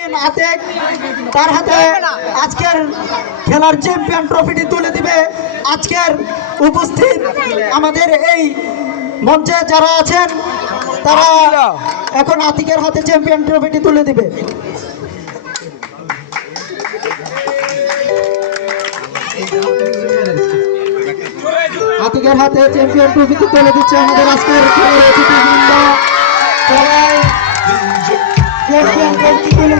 আতিক তার হাতে আজকের খেলার চ্যাম্পিয়ন ট্রফিটি তুলে দিবে। আজকের উপস্থিত আমাদের এই মঞ্চে যারা আছেন তারা এখন আতিকের হাতে চ্যাম্পিয়ন ট্রফিটি তুলে দিবে। আতিকের হাতে চ্যাম্পিয়ন ট্রফিটি তুলে দিচ্ছে আমাদের আজকের খেলার অতিথিবৃন্দ। সবাই চ্যাম্পিয়ন ট্রফিটি তুলে